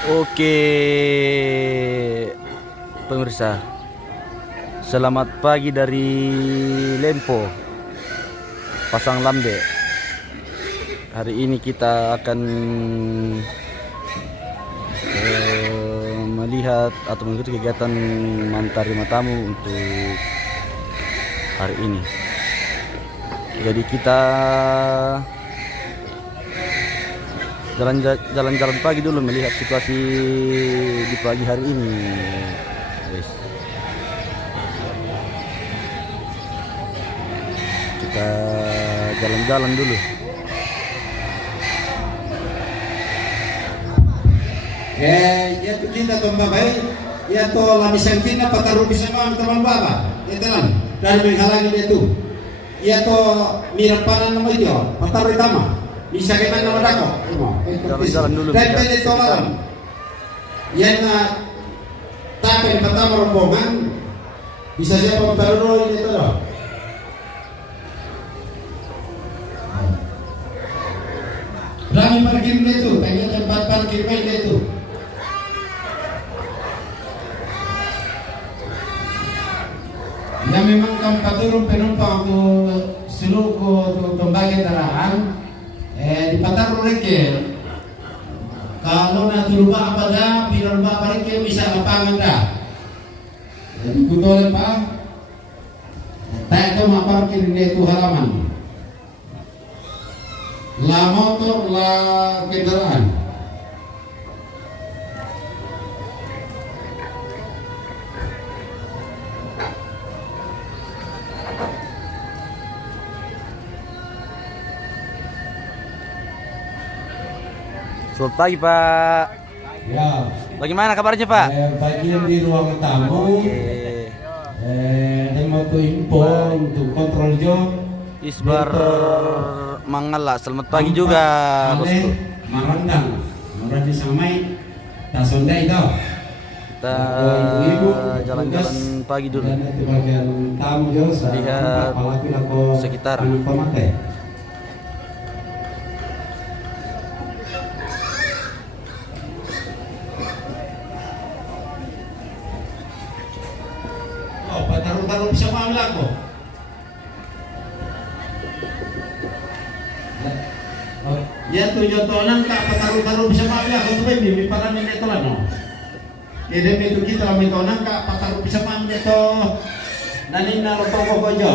Oke, pemirsa, selamat pagi dari Lempo, Pasang Lambe. Hari ini kita akan melihat atau mengikuti kegiatan Mantari Matamu untuk hari ini. Jadi kita jalan-jalan pagi dulu melihat situasi di pagi hari ini, guys. Kita jalan-jalan dulu. Ya tu kita tuh babai, ya tu lamisan kita pataruh bisa mau teman bapa, ya telan dari menghalangi dia tu, ya tu mirip panan nama itu, pataruh tama, bisa kita nama dako, Jalan-jalan dulu. dan pada tomalan, yang tapen pertama rombongan, bisa siapa pataruh ini tu loh. Rami parkir dia tu, tanya tempat parkir dia tu. Yang memang tempat turun penumpang untuk seluruh pembagian kendaraan di Pataru Rekel. Kalau nak lupa apa dah, bila lupa apa Rekel bisa lapangan dah. Jadi kutolen pak, tak itu mak parkir di itu halaman. La motor, la kendaraan. Selamat pagi, Pak. Ya. Bagaimana kabarnya, Pak? Bagian di ruang tamu. Oke. Dan mau info untuk kontrol job. Isbar Mangala, selamat pagi juga, bosku. Marandang, marandang samai, tak sondai tau. Kita jalan-jalan pagi dulu. Dan itu bagian tamu jo, Lihat sekitar. Pemakai. Oh, taruh-taruh bisa mamla ko. Ya tu jotonan tak pataru-taru bisa mamla ko tu baby mi para ni neto lano. Ide itu kita mi tonan ka pataru bisa mamla to. Nani na lo ko jo.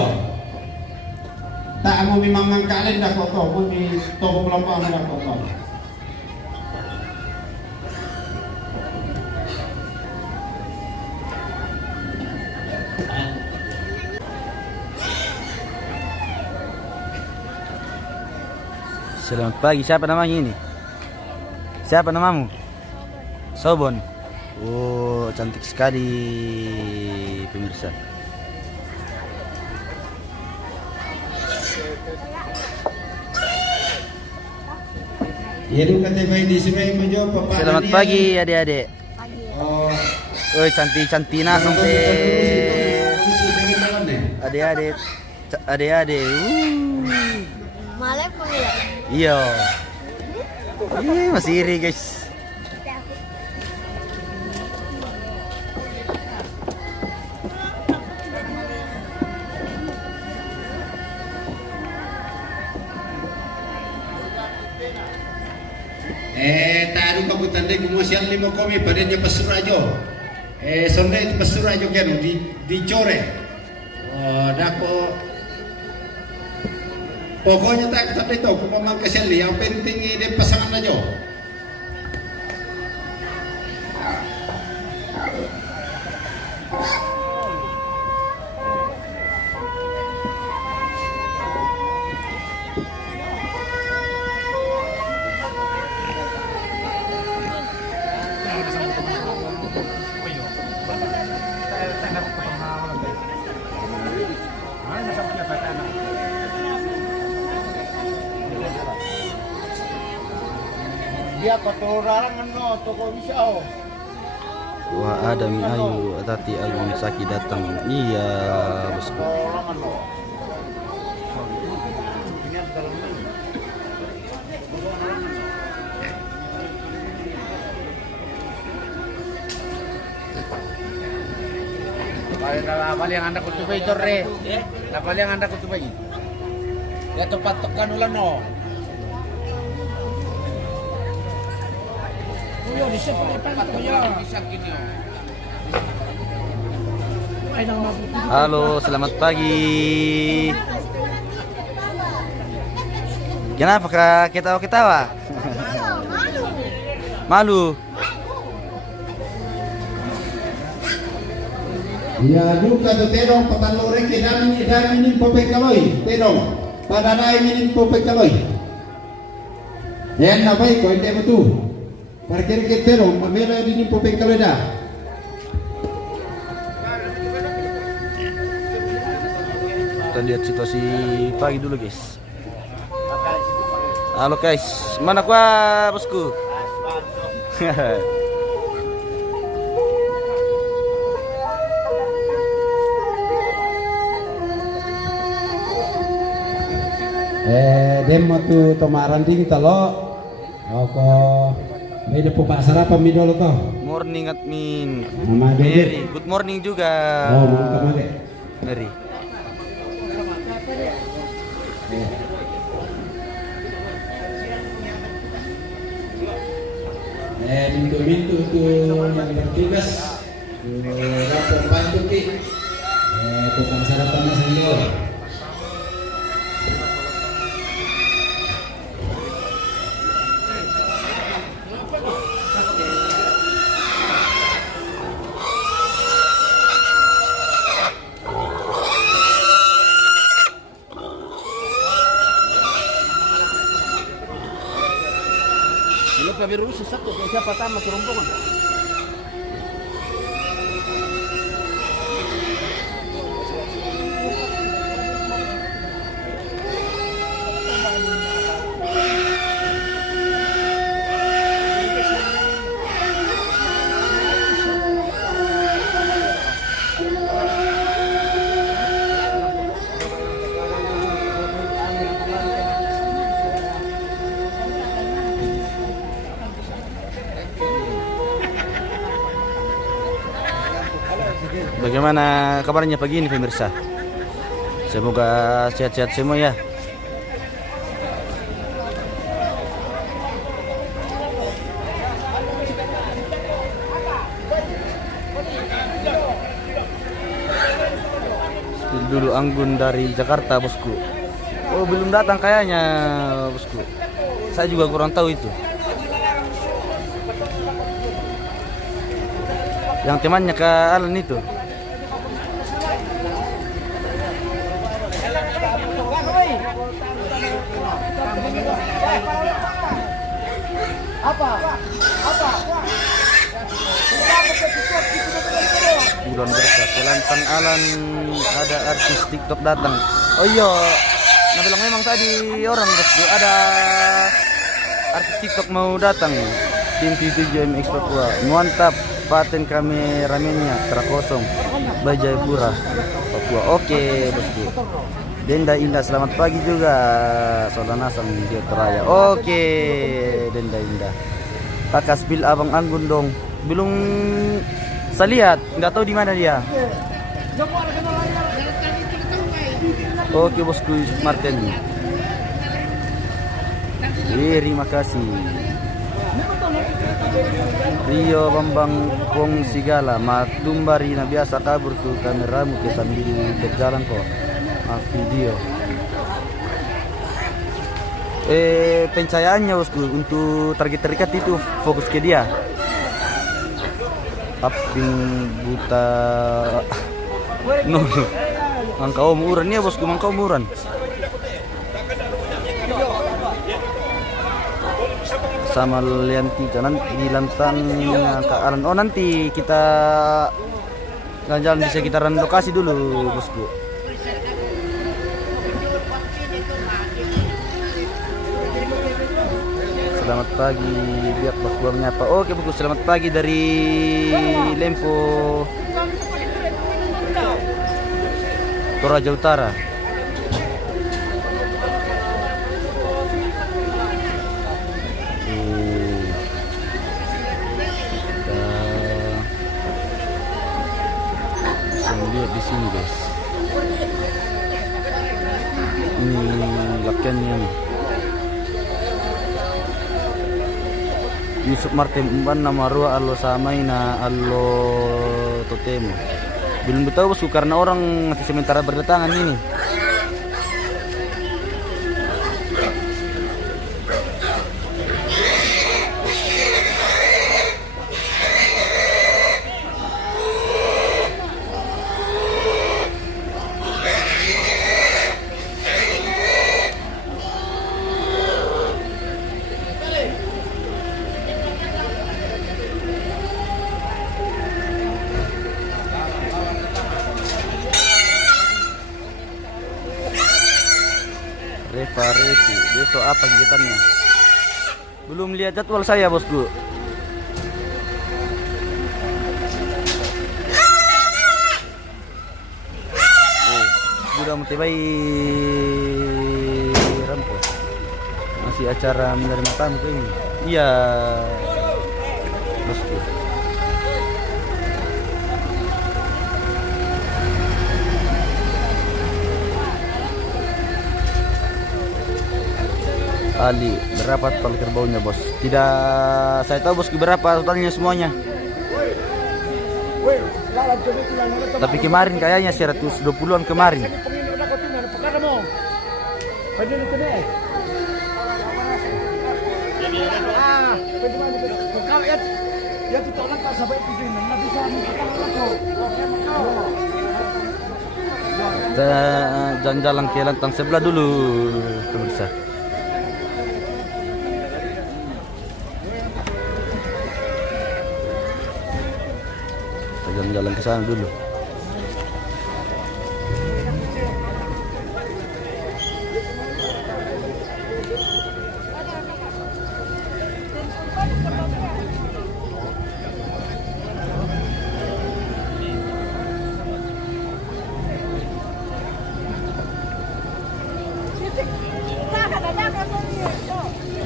Tak mo mi mangang kalen dak ko to, mo mi to pelompong dak ko to. Selamat pagi, siapa namanya ini? Siapa namamu? Sobon. Oh, cantik sekali, pemirsa. Ya du kata bayi di sini mo jo papa. Selamat pagi, adik-adik. Oh, Oh, cantik-cantik nasong adik-adik. Adik-adik. Malam kok ya? Iya. Ih, masih iri, guys. Tak ada kabutan dek kumusian lima komi padanya pasurajo. Sonde itu pasurajo kan di core. Oh, dako. Pokoknya tak tapi tahu aku memang keseli. Yang penting ini pasangan aja. Dia kotoran no toko bisa. Wah, ada Mi Ayu, Tati Agung Saki datang. Iya, bosku. Bali ang anak ko tubay torre. Bali ang anak ko tubay. Ya tepat tekan ulan no. Yo bisa pakai panto ya. Bisa gini. Halo, selamat pagi. Kenapa ketawa-ketawa? Malu. Ya juga tu terong patalore ke dami ini popekaloi terong pada nai ini popekaloi. Yan na bay ko ite betu. Parkir ke terong mamela ini popekaloi dah. Kita lihat situasi pagi dulu guys. Halo guys, mana gua bosku? Demo tu tomaran ding talo. Oko beda po pasara pamidolo to. Morning admin. Mama Mary, good morning juga. Oh, mantap mare. Mary. Mintu-mintu tu yang bertugas rapor bantu ki tukang sarapan sendiri. Kami rulus satu siapa tamat rombongan. Bagaimana kabarnya pagi ini pemirsa? Semoga sehat-sehat semua ya. Spill dulu anggun dari Jakarta bosku. Oh belum datang kayaknya bosku. Saya juga kurang tahu itu. Yang temannya ke Alan itu. Bulan berkah, Kelantan Alan ada artis TikTok datang. Oh iya, nah bilang memang tadi orang bosku ada artis TikTok mau datang. Tim 7 MX Papua, mantap. Paten kameramennya terkosong Bajayapura Papua. Oke bosku. Denda Indah selamat pagi juga. Saudara Nasam di Teraya. Oke Denda Indah. Pakas bil Abang Anggun dong. Belum saya lihat, nggak tahu di mana dia. Oke bosku Martin. Terima kasih. Rio Bambang Pong Sigala Matumbari na biasa kabur tuh kameramu ke sambil berjalan kok video. Pencahayaannya bosku untuk target terdekat itu fokus ke dia. Aping buta no. Angka umuran ya bosku, angka umuran. Sama Lianti kanan di lantangnya Kak Alan. Oh nanti kita jalan-jalan di sekitaran lokasi dulu bosku. Selamat pagi biar pakuangnya apa. Oke bosku, selamat pagi dari Lempo Toraja Utara. Lihat di sini guys. Ini lakiannya nih. Yusuf Martin umban nama Rua allo samaina allo totemo. Belum tahu bosku karena orang masih sementara berdatangan ini. Reparasi besok apa kegiatannya? Belum lihat jadwal saya bosku. Sudah mulai rampung. Masih acara menerima tamu ke ini. Iya bosku. Ali, berapa total kerbaunya bos? Tidak, saya tahu bosku berapa totalnya semuanya. Tapi kemarin kayaknya 120-an kemarin. Kita jalan-jalan ke lantang sebelah dulu, pemirsa. Jalan-jalan ke sana dulu.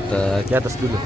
Kita ke atas dulu.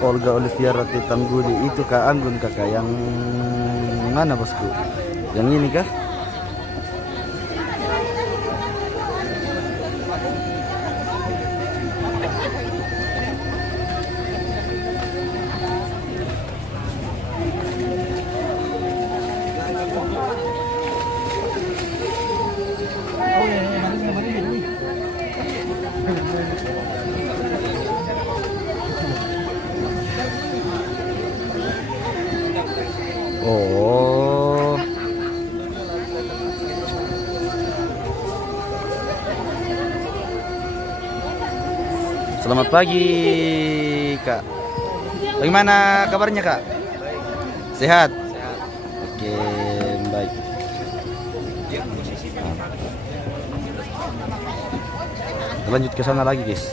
Olga Olivia Rati Tanggudi itu Kak Anggun kakak yang mana bosku? Yang ini kah? Oh. Selamat pagi, Kak. Bagaimana kabarnya, Kak? Sehat? Oke, baik. Kita lanjut ke sana lagi, guys.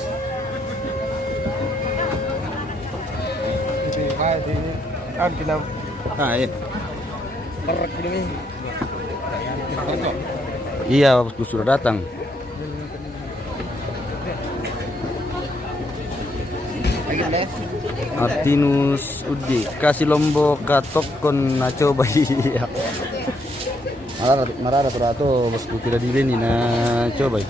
Iya. Iya, bosku sudah datang. Martinus Udi kasih lombok katokon na coba iya. Marara terato bosku tidak dibeli na coba.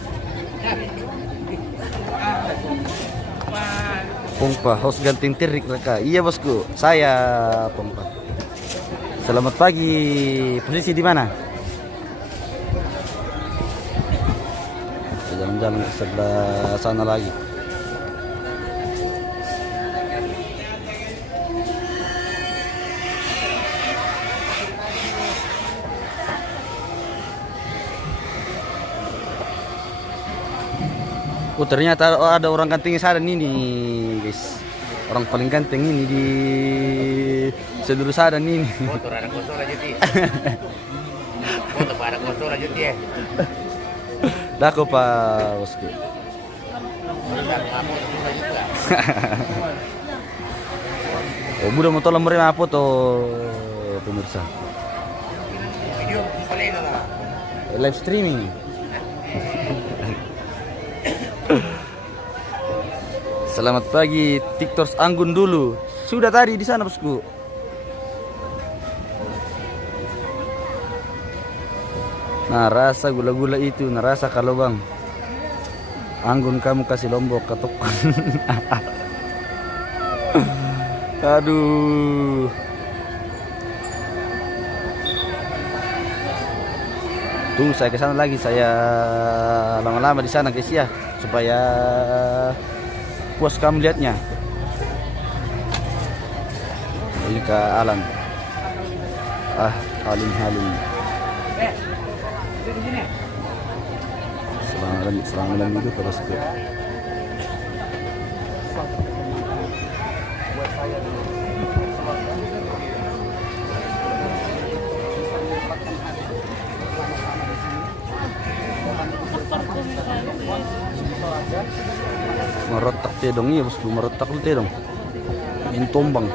Pompa host ganting terik reka. Iya bosku, saya pompa. Selamat pagi. Posisi di mana? Jalan-jalan ke sebelah sana lagi. Oh ternyata ada orang ganteng sana ini guys. Orang paling ganteng ini di seluruh sana ini. Motor ada kosong aja ti. Motor ada kosong aja ti. Dako pa bosku. Oh budak mau tolong mereka apa tuh pemirsa? Video paling lah. Live streaming. Selamat pagi, TikTok Anggun dulu. Sudah tadi di sana bosku. Nah rasa gula-gula itu, nah rasa kalau bang Anggun kamu kasih lombok ketok. Aduh. Tuh saya ke sana lagi, saya lama-lama di sana guys ya, supaya puas kamu lihatnya. Ini ke Alan. Halim. Selang gitu ke bosku. Merotak tedong iya bosku, merotak lu tedong. Ini tombang.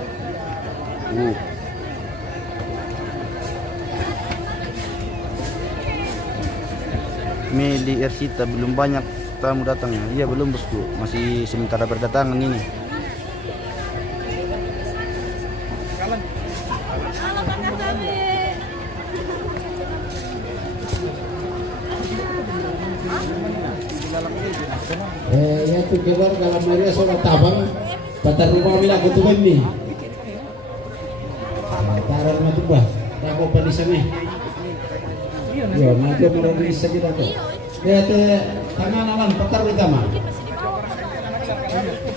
Meli Ersita belum banyak tamu datang. Iya belum bosku, masih sementara berdatangan ini. Ya tu keluar kalau Maria soal tabang, patar rumah bila ketuban ni. Tarar matubah, tak apa di sana. Yo, nanti mau di sana kita. Ya tu tangan alam patar utama.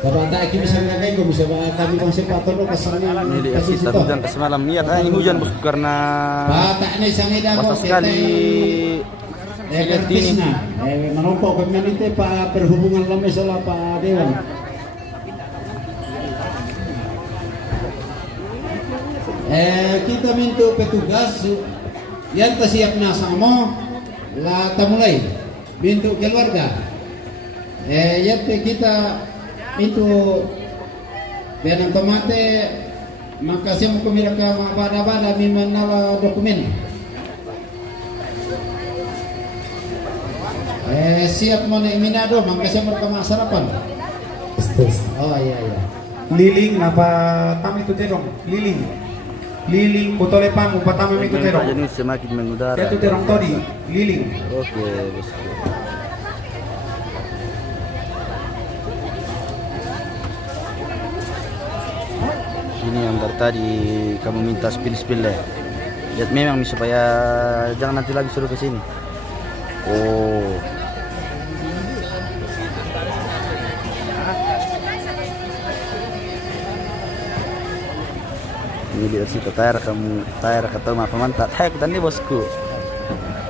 Kalau tak kita bisa ngagai, kau bisa kami konsep patar lo kesannya. Meli Ersita hujan ke semalam. Lihat ini hujan bosku karena basah sekali. Tisna, menumpuk kemenite Pak Perhubungan Lama salah Pak Dewan. Kita minta petugas yang tersiapnya sama lah mulai minta keluarga. Kita minta benang tomate makasih mau kemiraka bada-bada mimanala dokumen. Siap mau naik Minado, makanya mereka sarapan. Oh iya. Liling apa tam itu terong? Liling kutole pam upatama itu terong. Ini semakin mengudara. Itu terong tadi, liling. Oke, bosku. Ini yang dari tadi kamu minta spill deh. Lihat memang supaya jangan nanti lagi suruh ke sini. Oh. Ini dia sih tayar ketemu apa mantap. Hai aku tadi bosku.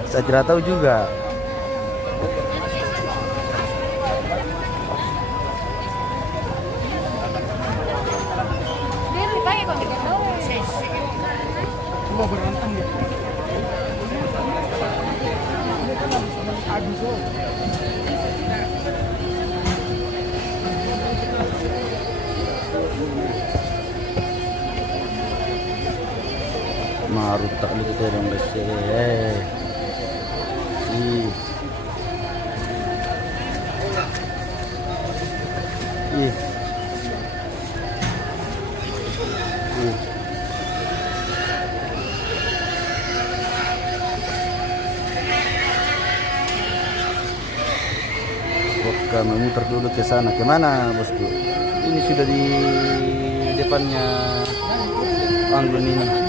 Saya tidak tahu juga. Marut tak lu kita dong guys. Oke, memutar dulu ke sana. Kemana bosku? Ini sudah di depannya Anggun ini.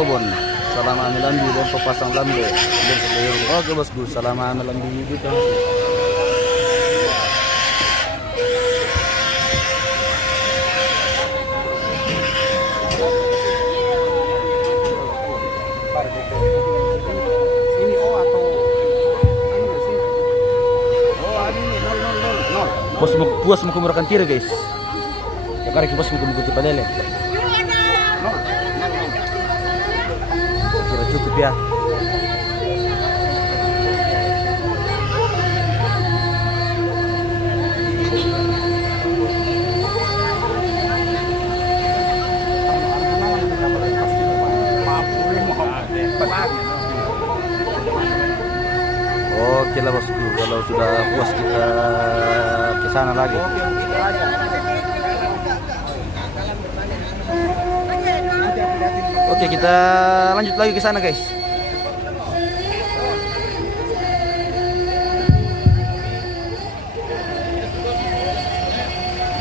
Tobon. Selama melambi dan papasang lambe. Dan kebayang. Oke bosku, selama melambi gitu. Ini O atau ini nggak sih? Oh, ini 000. Bos mau puas mau kumurakan tira guys. Ya karek bos mau kumikuti palele. Kira cukup ya. Oke lah bosku, kalau sudah puas kita ke sana lagi. Oke, kita lanjut lagi ke sana guys.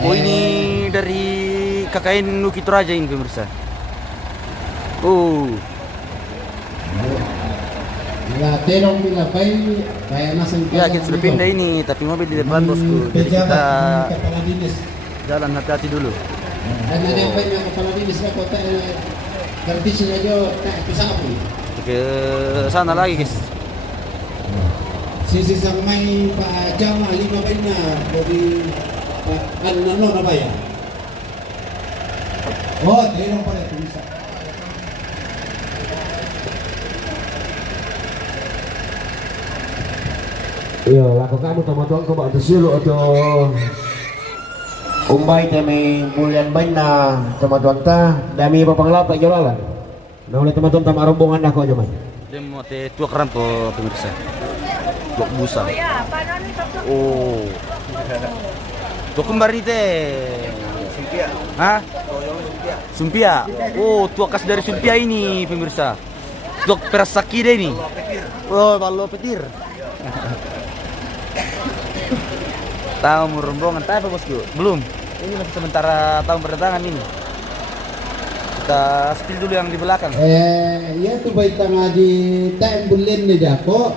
Oh ini dari KKN Nuki Toraja ini pemirsa. Oh. Ya, terong pinapay kaya nasang Ya kita sudah pindah ini, tapi mobil di depan bosku. Jadi kita kepala dinas. jalan hati-hati dulu. Ano na yung kanya kepala dinas na kota kartisin aja tak pisapi. Ke sana lagi guys. Sisi sang may pa jama 5 na dari ano na ba ya? Oh, terong pala bisa. Iya, lakukan teman-teman ke bawah silo atau umbay kami bulan bain na teman-teman ta dami papanglap lagi jalan. Nah oleh teman-teman tam rombongan ako aja may. Demo te tua kerampo pemirsa. Tua busa. Oh. Tua kembar ni teh. Sumpia. Hah? Sumpia. Oh, tua kas dari Sumpia ini pemirsa. Tua Persaki deh ini. Oh, ballo petir. Tahu rombongan apa bosku? Belum. Ini masih sementara tahun berdatangan ini. Kita spill dulu yang di belakang. Ya tu baik tanga di time bulan ni jako.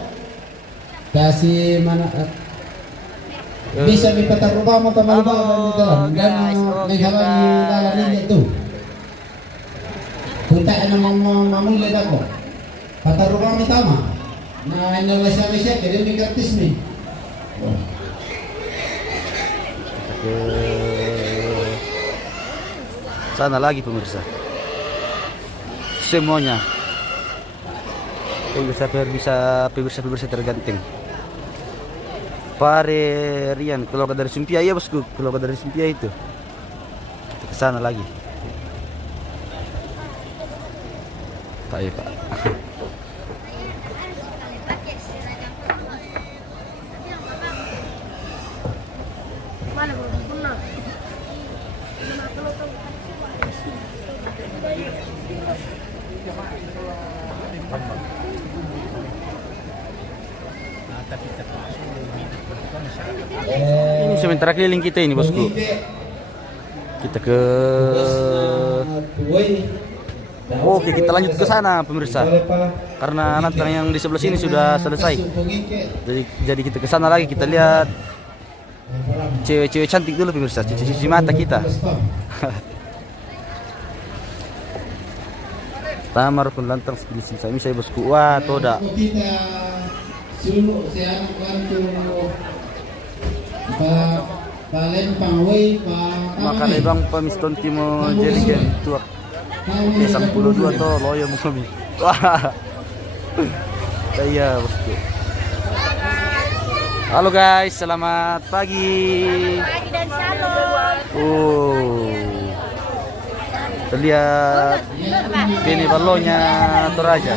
Kasi mana bisa dipatar rumah mo tamal ba dan may halan ni lalanin itu. Punta na mamul le ako. Patar rumah mi tama. Na inalasa-lasa kaya ni kartis ni. Ke sana lagi pemirsa. Semuanya pemirsa tergantung. Pare Rian keluar dari Sumpia ya bosku, keluar dari Sumpia itu. Kita ke sana lagi. Tak ya Pak. Mana bro? Benar. Ini sementara keliling kita ini bosku. Kita ke Oke, kita lanjut ke sana pemirsa. Karena anak yang di sebelah sini sudah selesai. Jadi kita ke sana lagi, kita lihat cewek-cewek cantik dulu pemirsa, cuci mata kita. Tamar pun lantang seperti saya misalnya bosku. Wah, toda. Maka lebang pamiston timo jeligen tua. 62 to loyo mo kami. Wah. Saya bosku. Halo guys, selamat pagi. Pagi dan shalom. Oh. Terlihat ini ballonya Toraja.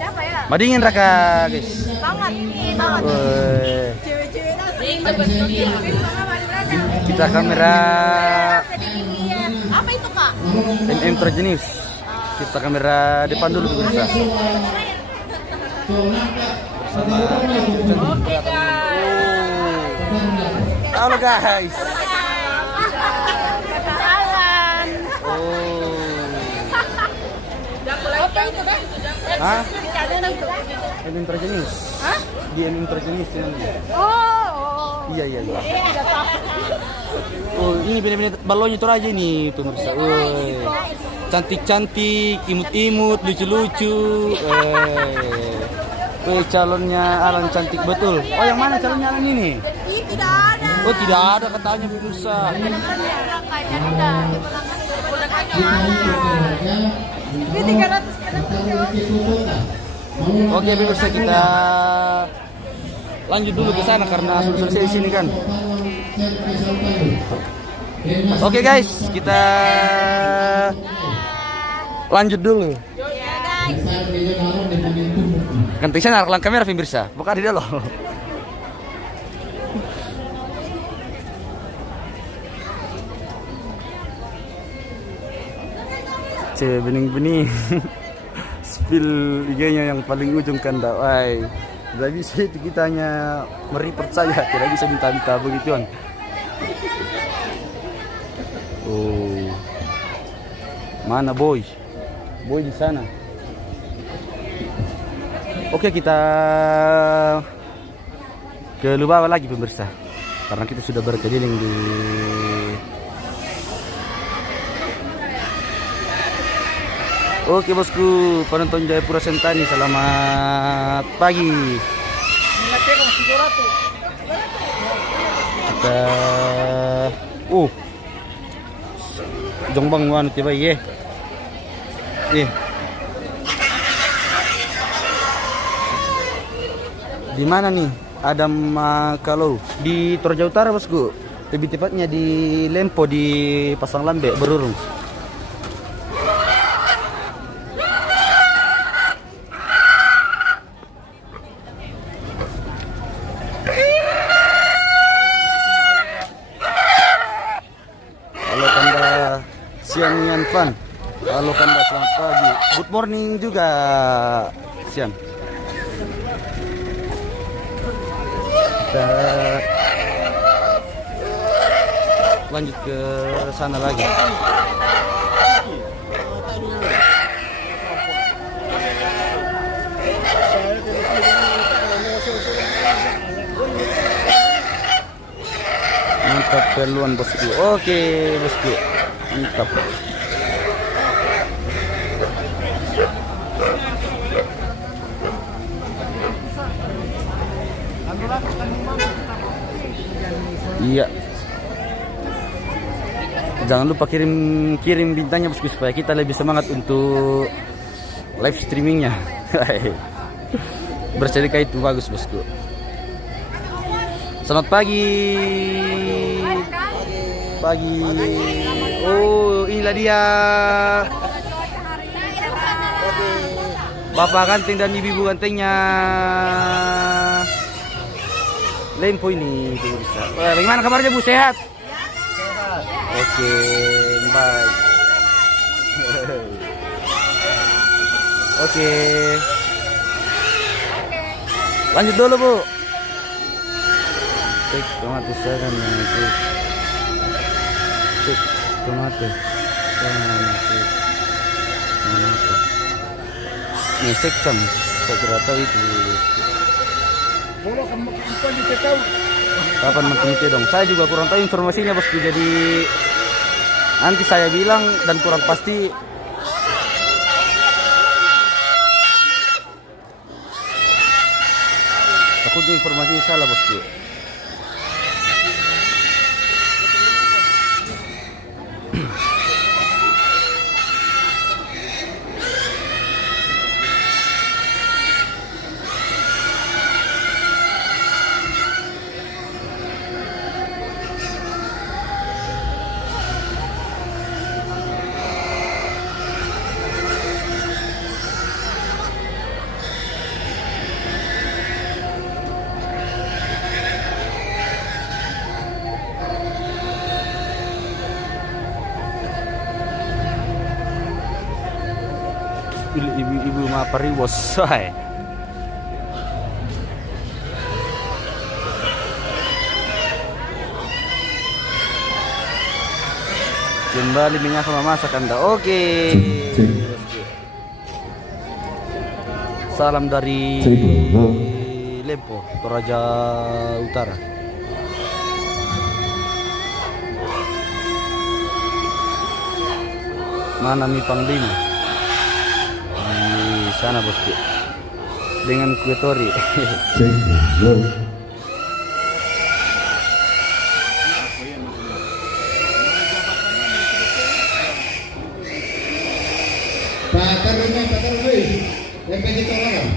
Siapa ya? Madingin raka guys. Banget. Banget. Woi. Cewek-cewek Kita kamera apa itu kak? MM Trajenius. Kita kamera depan dulu pemirsa. Oke guys. Halo guys. Jalan. Oh. Hah? Elin terjenis. Hah? Di Elin terjenis ini. Oh. Iya iya iya. Tidak tahu. Oh ini benar-benar balonnya itu aja nih pemirsa. Woi. Cantik-cantik, imut-imut, lucu-lucu. Woi calonnya Alan cantik betul. Oh yang mana calonnya Alan ini? Ih, tidak ada. Oh tidak ada katanya pemirsa. Kayaknya tidak. Ini 300. Oke pemirsa kita lanjut dulu ke sana karena sudah selesai di sini kan. Oke guys, kita lanjut dulu. Ya guys. Ganti saya narik kamera pemirsa, bukan di dalam. Bening-bening spill IG-nya yang paling ujung kan dakwai. Tidak bisa itu kita hanya mereport saja, tidak bisa minta-minta begituan. Oh, mana boy? Boy di sana. Oke kita ke Lubawa lagi pemirsa, karena kita sudah berkeliling di Oke bosku, penonton Jayapura Sentani, selamat pagi. Kita, Jongbang anu tiba ye. Di mana nih? Adam kalau di Toraja Utara bosku. Lebih tepatnya di Lempo di Pasang Lambe, Berurung. Sian Fan. Halo Kanda, selamat pagi. Good morning juga Sian. Kita lanjut ke sana lagi. Mantap peluan bosku. Oke bosku. Mantap. Iya. Jangan lupa kirim bintangnya bosku supaya kita lebih semangat untuk live streamingnya. Bersedekah itu bagus bosku. Selamat pagi. Pagi. Oh, inilah dia. Bapak ganteng dan ibu gantengnya. Lempo ini bisa. Bagaimana kabarnya Bu? Sehat? Oke, baik. Oke. Lanjut dulu Bu. Cek tomato sekarang itu. Cek tomato. Tomato. Ini sekam. Saya kira tahu itu. Kapan makin dong? Saya juga kurang tahu informasinya bosku. Jadi nanti saya bilang dan kurang pasti. Takutnya informasinya salah bosku. Ibu-ibu mapariwos say. Kembali minyak memasak Anda. Oke. salam dari Lempo, Toraja Utara. Mana mi Panglima? Di sana bosku. Dengan Kuetori. Patarul. Lepas itu orang.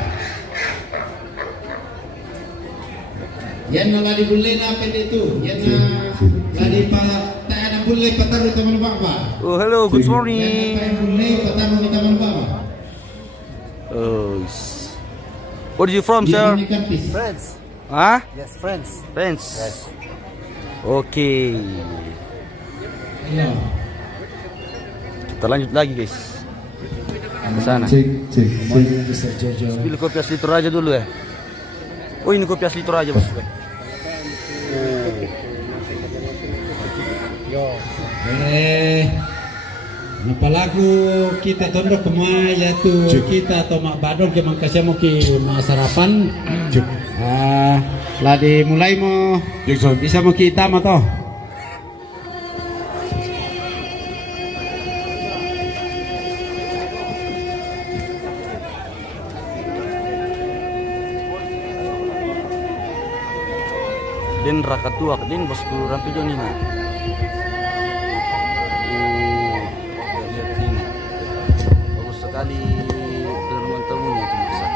Yan na lali bulay na apel itu. Yan na lali pa tayo na bulay patarul taman ba? Oh, hello, good Yan morning. na bulay patarul ni taman ba? Oh, where are you from, sir? Friends. Huh? Yes, friends. Friends. Okay. Iya. Kita lanjut lagi, guys. Ke sana. Mr. Jojo. Pilih kopi asli Toraja dulu ya. Oh, ini kopi asli Toraja, bos. Napalagu kita tondok kemana yaitu kita tomak badong ke mangkasya mau ke sarapan. Ladi mulai mo bisa mau kita mah toh. Den rakatua den bosku rampi joni na. Lihat ini. Bagus sekali teman-temannya itu bisa.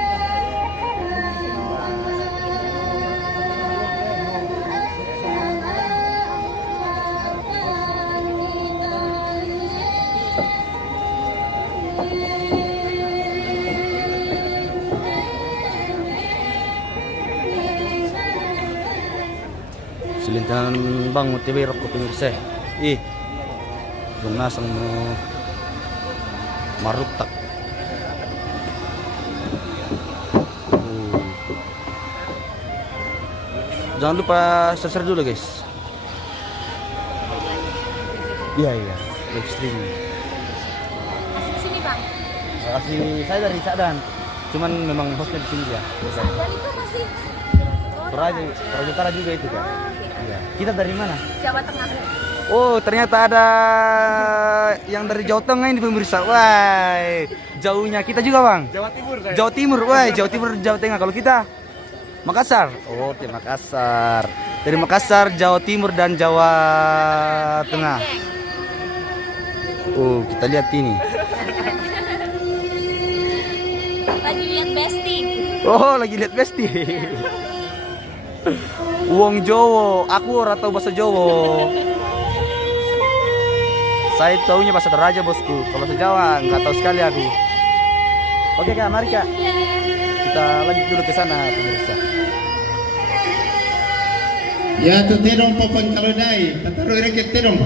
Silintahan bang motivirap ko pemirsa. Yung nasang mo marutak. Jangan lupa share dulu guys. Iya live streaming. Sini bang. Asli saya dari Sadan. Cuman memang hostnya di sini ya. Dan itu masih Toraja Utara juga itu kan. Iya. Kita dari mana? Jawa Tengah. Oh, ternyata ada yang dari Jawa Tengah ini pemirsa. Wah, jauhnya kita juga, Bang. Jawa Timur saya. Jawa Timur, wah, Jawa Timur, Jawa Tengah. Kalau kita Makassar. Oh, di Makassar. Dari Makassar, Jawa Timur dan Jawa Tengah. Oh, kita lihat ini. Lagi lihat besting. Oh, lagi lihat Besti. Wong Jowo, aku ora tahu bahasa Jowo. Saya taunya bahasa Toraja bosku. Kalau bahasa Jawa nggak tahu sekali aku. Oke kak, mari kak. Kita lanjut dulu ke sana pemirsa. Ya tu terong papan kalau dai, pataru reket terong.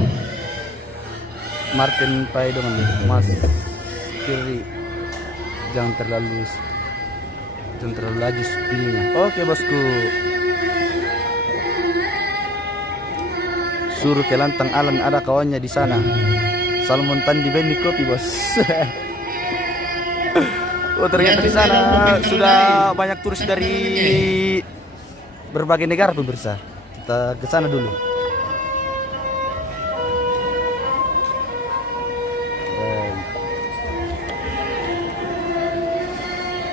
Martin Paido Mas kiri. Jangan terlalu laju spillnya. Oke bosku. Suruh ke Lantang Alan, ada kawannya di sana. Salmon Tan di Bendi Kopi bos. Oh ternyata di sana sudah banyak turis dari berbagai negara pemirsa. Kita ke sana dulu.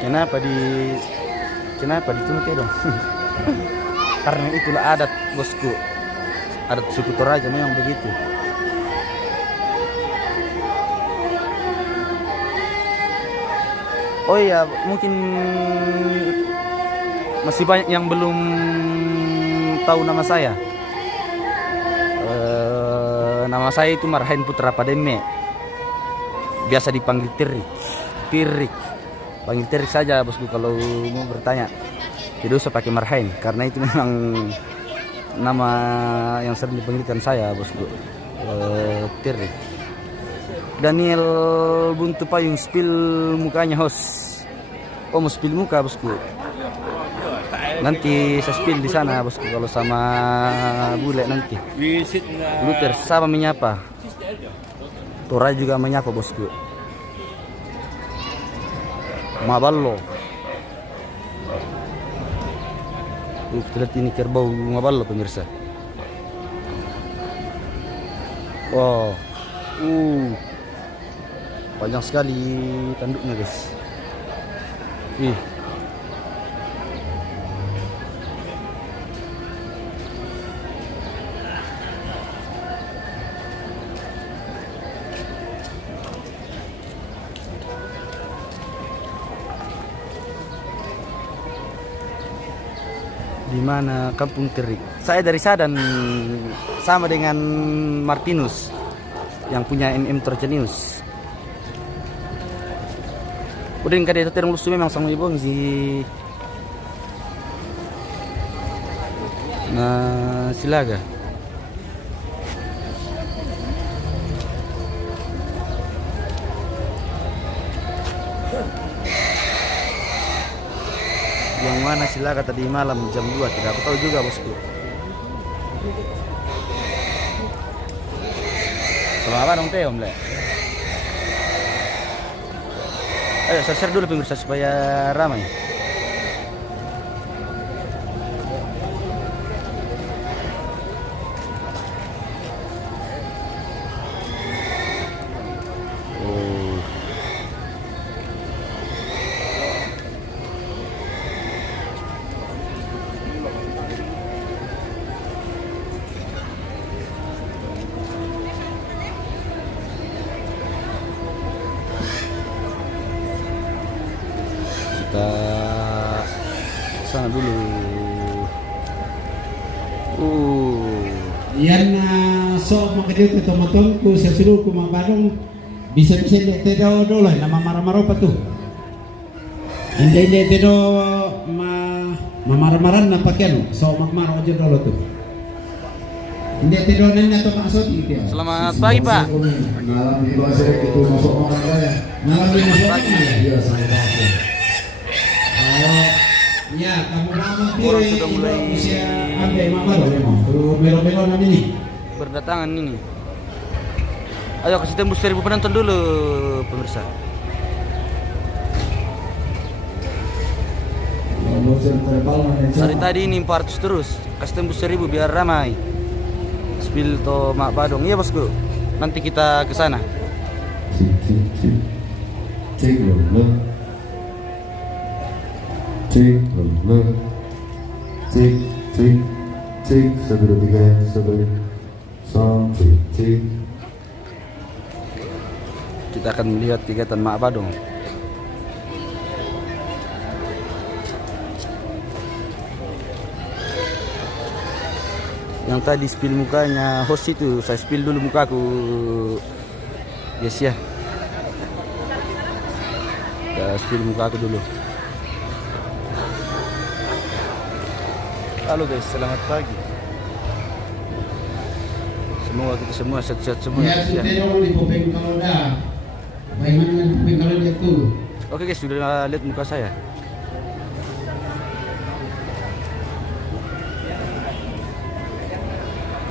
Kenapa dituntut ya dong? Karena itulah adat bosku. Adat suku Toraja memang begitu. Oh iya, mungkin masih banyak yang belum tahu nama saya. Nama saya itu Marhain Putra Pademe. Biasa dipanggil Tirik. Panggil Tirik saja bosku kalau mau bertanya. Tidak usah pakai Marhain karena itu memang nama yang sering dipanggilkan saya bosku. Tirik. Daniel Buntu Payung spill mukanya host. Oh mau spill muka bosku. Nanti saya spill di sana bosku kalau sama bule nanti. Luther sama menyapa. Toraja juga menyapa bosku. Maballo. Kita lihat ini kerbau ngabal pemirsa. Wow. Panjang sekali tanduknya, guys. Ih. Di mana Kampung Terik? Saya dari Sadan, sama dengan Martinus yang punya NM Torjenius. Udah kada itu terang lusu memang sama ibu si nah silaga. Yang mana silaga tadi malam jam 2, tidak aku tahu juga bosku. Sama apa dong teh om le? Ayo saya share dulu pemirsa supaya ramai. Kita sana dulu. Yan so makadito tomaton ko sa sulok ko mga badong bisa-bisa hindi tayo dolo na mamara-maro pa to. Hindi tayo mamara-maran na pakyan so magmaro aja dolo to. Hindi tayo na to makasot gitu. Selamat pagi Pak. Malam itu saya itu masuk orang kaya. Malam itu pagi. Iya saya. Ya, kamu mama Orang sudah mulai usia ambil mama loh memang. Terus melo-melo nanti nih. Berdatangan ini. Ayo kasih tembus 1000 penonton dulu pemirsa. Dari tadi ini 400 terus. Kasih tembus 1000 biar ramai. Spill to Mak Badong. Iya bosku. Nanti kita ke sana. Cek, cek, cek, cek, 1, 2, 3, 1, cek, cek. Kita akan melihat kegiatan Mak Badong. Yang tadi spill mukanya host itu, saya spill dulu mukaku, guys ya. Kita spill mukaku dulu. Halo guys, selamat pagi. Semoga kita semua sehat-sehat semua. Ya, sudah di kuping kalau dah. Bagaimana kuping kalau dia tuh? Oke guys, sudah lihat muka saya.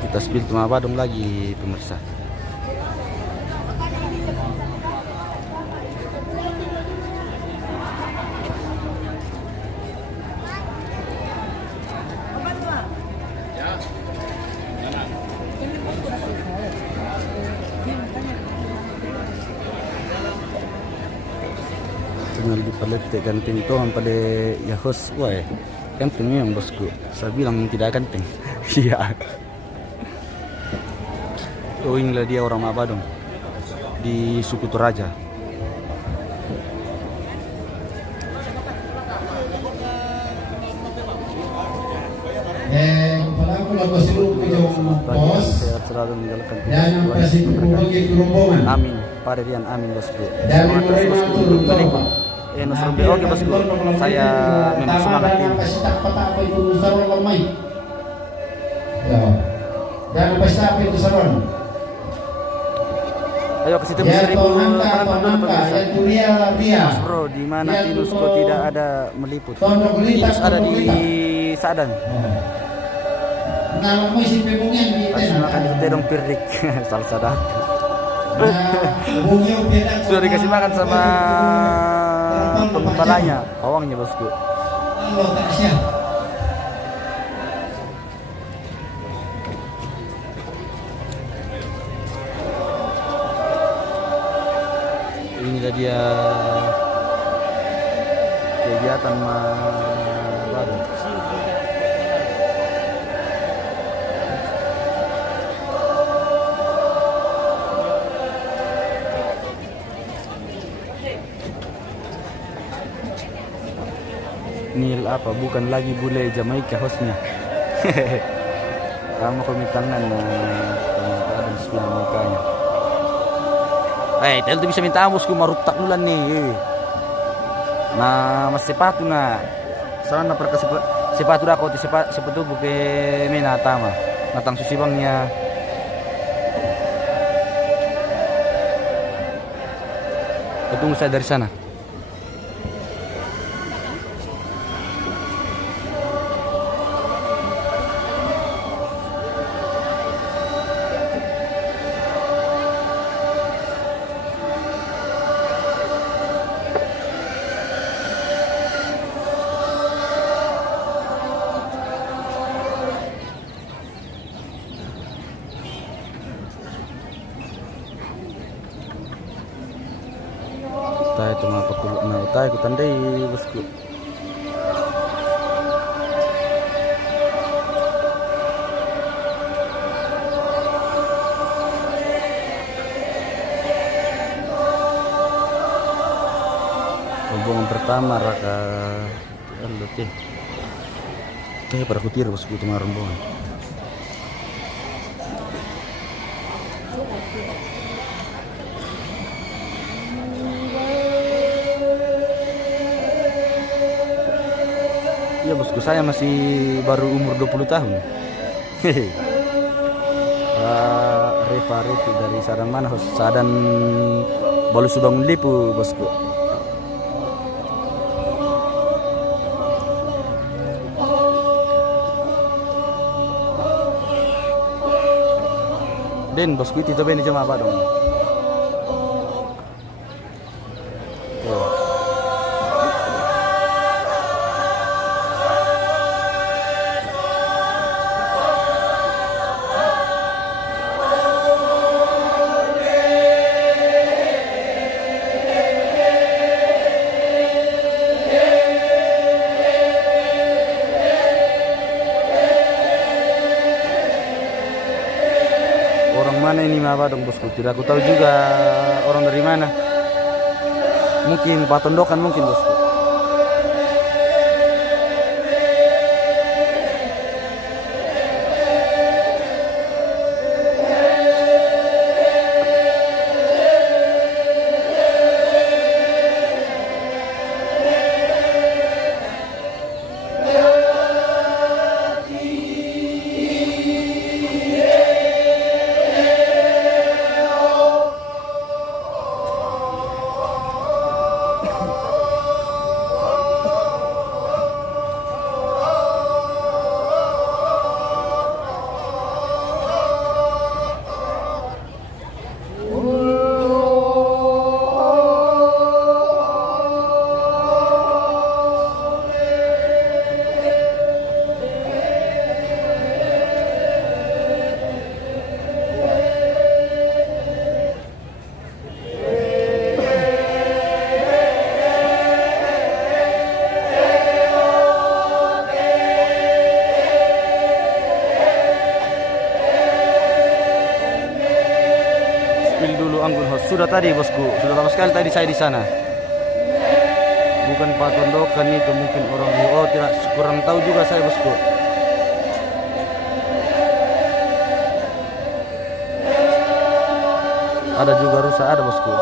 Kita spill Mak Badong lagi pemirsa. Tinggal di palet ganteng itu pada ya host, wah ganteng yang bosku. Saya bilang tidak ganteng. Iya. Oh inilah dia orang Mak Badong di suku Toraja. Kepala aku lagu seluruh kejauhan bos. Sehat selalu menjalankan Dan yang pasti berbagai kerombongan. Amin. Pada Rian amin bosku. Dan menerima turun tolong. Nusron oke bosku. Saya memang semangat ini. Pasti tak apa itu saron lemai. Ya. Dan pasti apa itu saron. Ayo kasih tembus 1000 penonton dulu pemirsa. Mas Bro, di mana Tinus kok tidak ada meliput? Tinus ada di Sadan. Nah, mau si pebungnya di Kasih makan di terong pirik. Salah sadar. Sudah dikasih makan sama penggembalanya, pawangnya bosku. ada dia kegiatan baru. Nil apa? Bukan lagi bule Jamaika hostnya. Kamu komitangan ada sepuluh mukanya. Tel tuh bisa minta bosku marutak bulan nih. Nah, mas sepatu na. Sana perka sepatu dah kau sepatu buke mina tama. Natang susi bangnya. Tunggu saya dari sana. Utai itu ngapa kulo na utai ku tandai bosku. Rombongan pertama raka letih. Teh pada kutir bosku itu rombongan. Ya bosku, saya masih baru umur 20 tahun. Hehe. Reva Revi dari Sadan mana? Sadan Balu Subang Lipu bosku. Den bosku itu beni jam apa dong? Mana ini apa dong bosku? Tidak aku tahu juga orang dari mana. Mungkin Patondokan mungkin bosku. Sudah tadi bosku, sudah lama sekali tadi saya di sana. Bukan Patondokan itu, mungkin orang tidak, kurang tahu juga saya bosku. Ada juga rusa, ada bosku.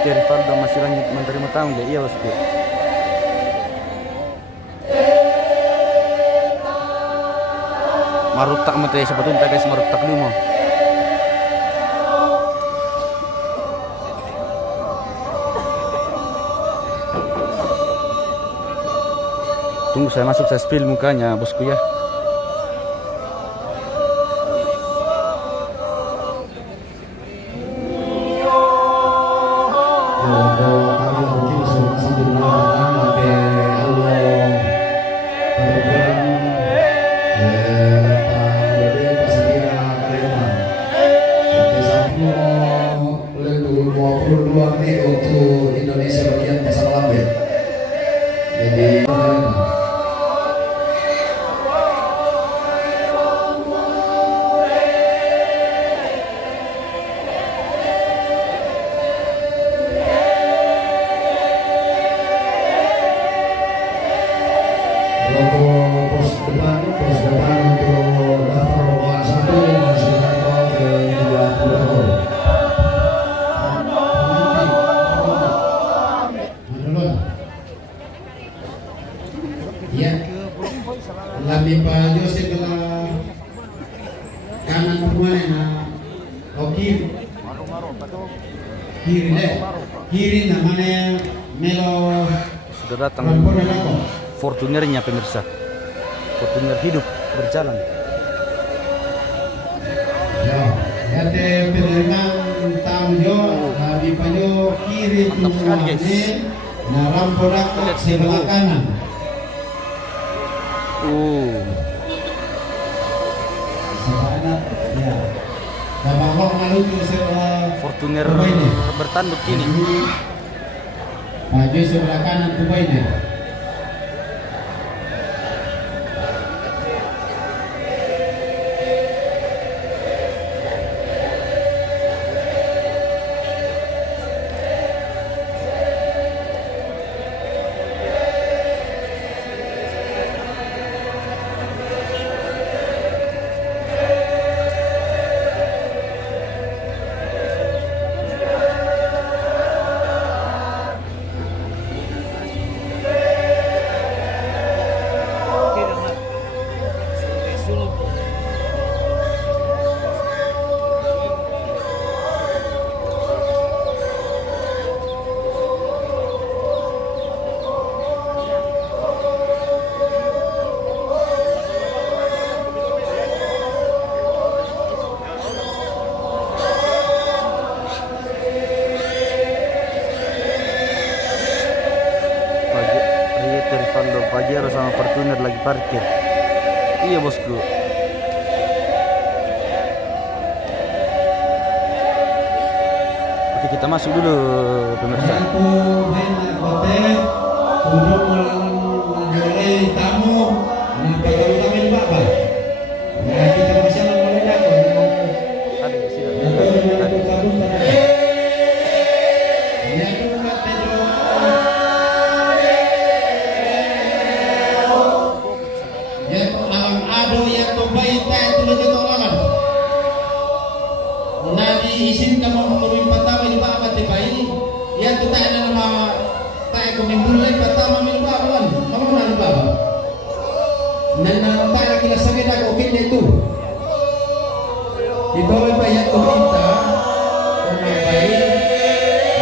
Rivaldo masih lanjut menerima tamu ya, iya bosku. Marutak mate sebetulnya guys, marutak limo. Tunggu saya masuk, saya spill mukanya bosku ya. Kami mungkin Untuk pos depan untuk daftar rombongan 1 masih terhitung ke 30 ekor. Manulun. Ya. Lebih Pak Joseph adalah kanan pemain na kiri deh. Kiri namanya yang Melo Sudah datang Rampona Lako. Fortunernya pemirsa. Fortuner hidup berjalan. Ya, yate penerimaan tamu jo, di pajo kiri Mantap sekali, guys. tumane, na Rampona Lihat sebelah sini. kanan. Sebelah ya. Kabawang maluku sebelah Fortuner Tubaine. bertanduk kini. Maju sebelah kanan Tubaine. Rivaldo Pajero sama Fortuner lagi parkir. Iya bosku. Oke, kita masuk dulu pemirsa. Aku main hotel, untuk mulai tamu, nah kalau kami lupa, nah kita bisa mulai dapat. Ada di sini. Isin kamu kami pertama juga apa tiba ini yang kita ada nama tak kami mulai pertama lupa kan kamu pernah lupa dan tak kita sakit aku itu di bawah banyak kita orang baik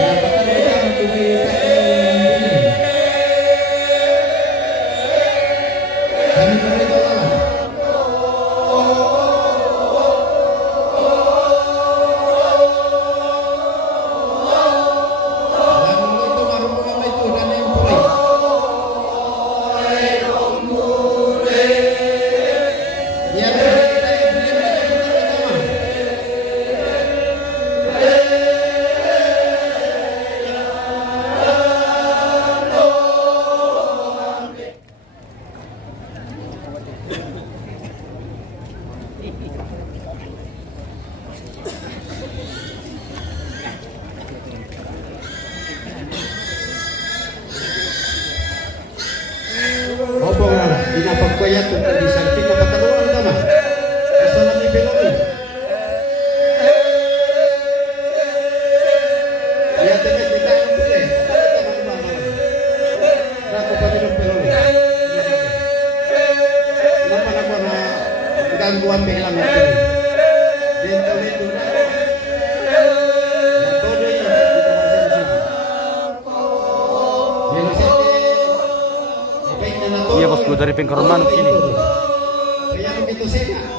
nah pertama kita untuk kami mulai kawan. Pinapagbayat kung di samping na pataluan tama. Asa na may pelori. Iya temen kita yang boleh. Naku pati ng pelori. Kenapa na na gangguan belang ito. Dito nito na. Natuloy kita Iya bosku, dari Pengkoroman kini. Kaya begitu saja.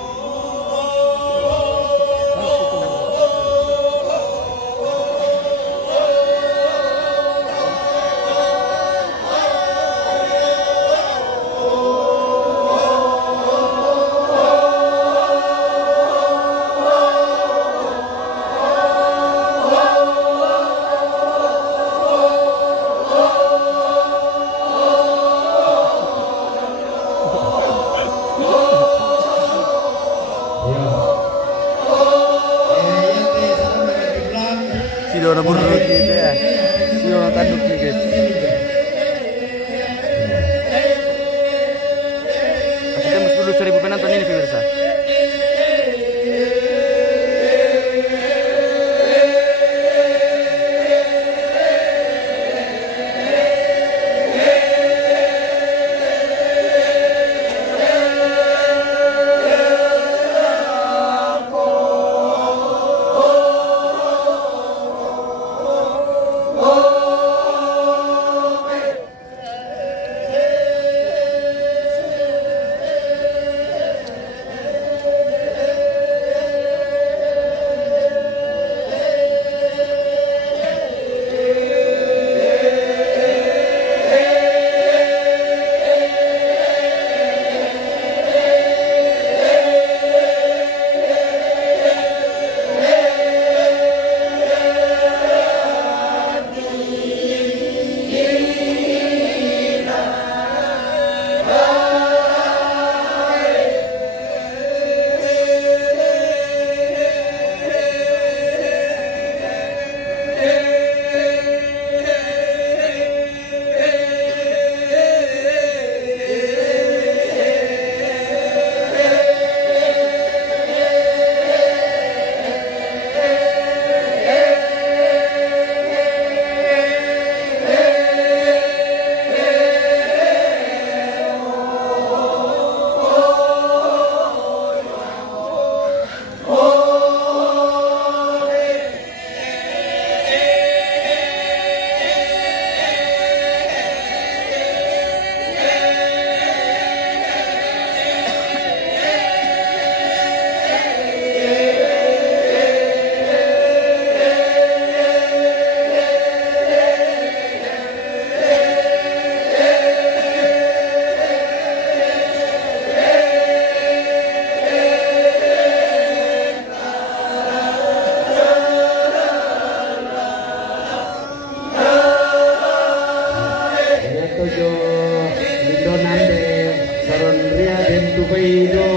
itu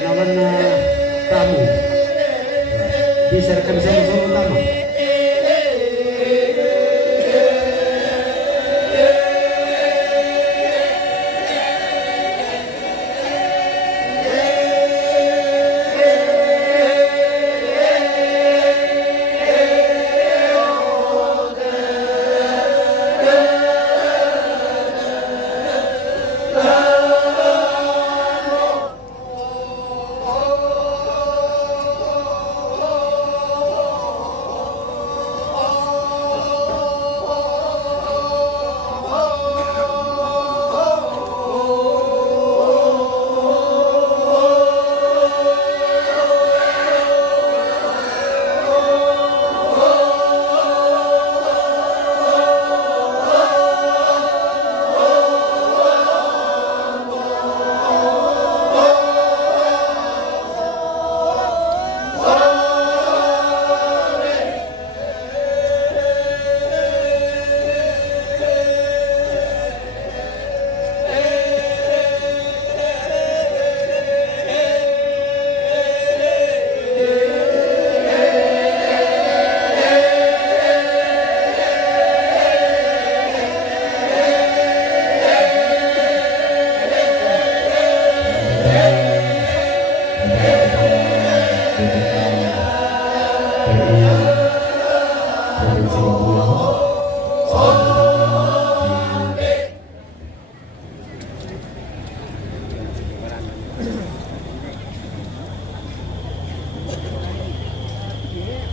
namanya tamu. Diserahkan sama-sama tamu.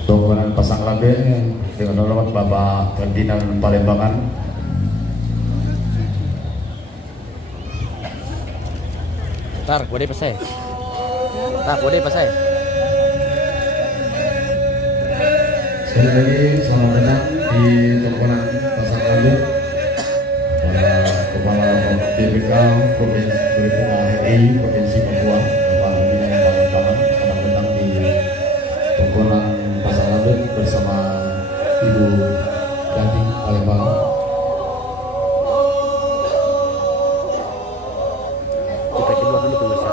Tonggonan pasang labe dengan hormat Bapak Ferdinand Palembangan. Tar, gua pasai. Tak, gua pasai. Sekali lagi selamat datang di tonggonan pasang labe. Para Kepala BPK Provinsi RI Provinsi Papua Bapak Ferdinand Palembangan selamat datang di tonggonan pasang labe bersama Ibu Gading Palembangan. Kita keluar dulu pemirsa.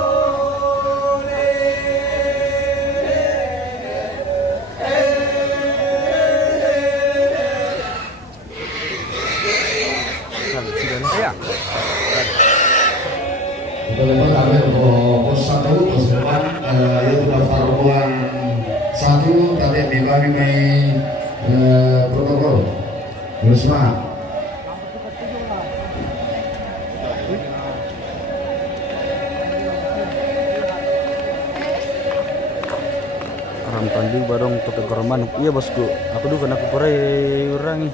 Ya. Kita lepas ada pos 1, pos 8 yaitu daftar rombongan 1 tadi dibagi protokol. Terus semangat. Orang tanding barong to kegoroman. Iya bosku, aku dulu kan aku pore orang.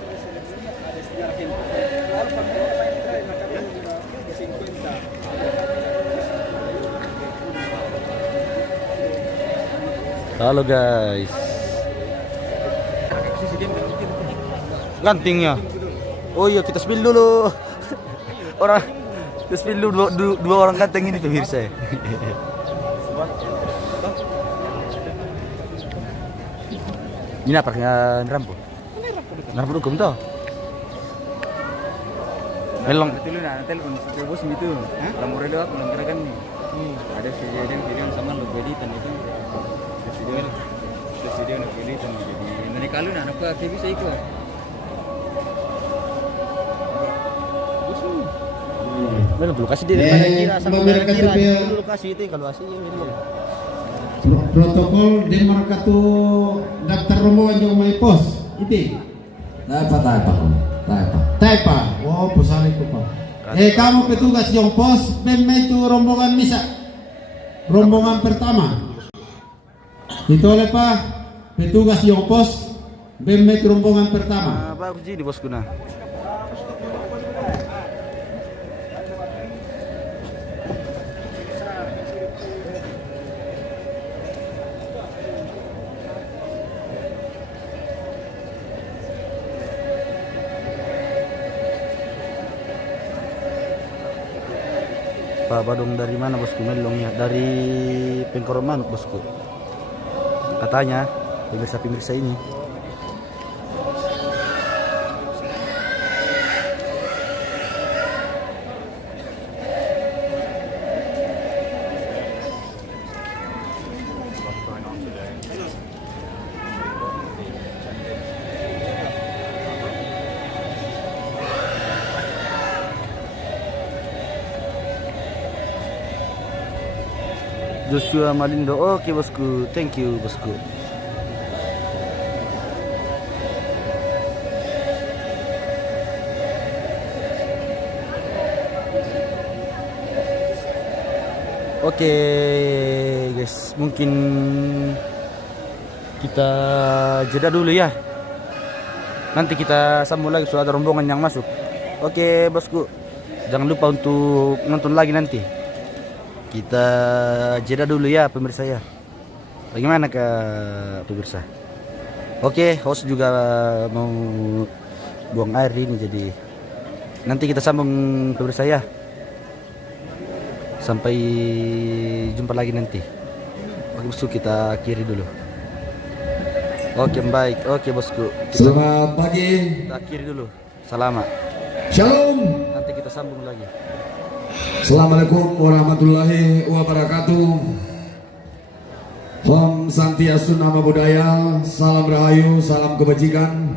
Halo guys. Lantingnya. Oh iya kita spill dulu. Orang kita spill dulu dua orang ganteng ini pemirsa. Ini apa yang rampu? Rampu hukum toh. Melong. Betul na telepon si bos itu. Lamor itu aku kan nih. Ada video sama lo editan itu. Video nak editan jadi. Nanti kalau nak apa TV saya ikut. Melong dulu kasih dia mana kira sama kira dulu kasih itu kalau kasih ini loh. Protokol di markatu daftar rombongan yang may pos itu taipa oh posali ko pa kamu petugas yung pos may tu rombongan misa rombongan pertama itu oleh pa petugas yung pos may tu rombongan pertama Bagus sih di bosku nah. Pak Badung dari mana bosku melongnya? Dari Pengkoroman bosku. Katanya pemirsa ini. Joshua Malindo. Oke bosku, thank you bosku. Oke guys, mungkin kita jeda dulu ya. Nanti kita sambung lagi soal ada rombongan yang masuk. Oke bosku, jangan lupa untuk nonton lagi nanti. Kita jeda dulu ya pemirsa ya. Bagaimana ke pemirsa? Oke, host juga mau buang air ini, jadi nanti kita sambung pemirsa ya. Sampai jumpa lagi nanti. Oke bosku, kita akhiri dulu. Oke baik, oke bosku. Selamat pagi. Kita akhiri dulu. Selamat. Shalom. Nanti kita sambung lagi. Assalamualaikum warahmatullahi wabarakatuh. Om Santiastu Nama Budaya, salam rahayu, salam kebajikan.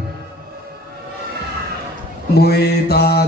Muita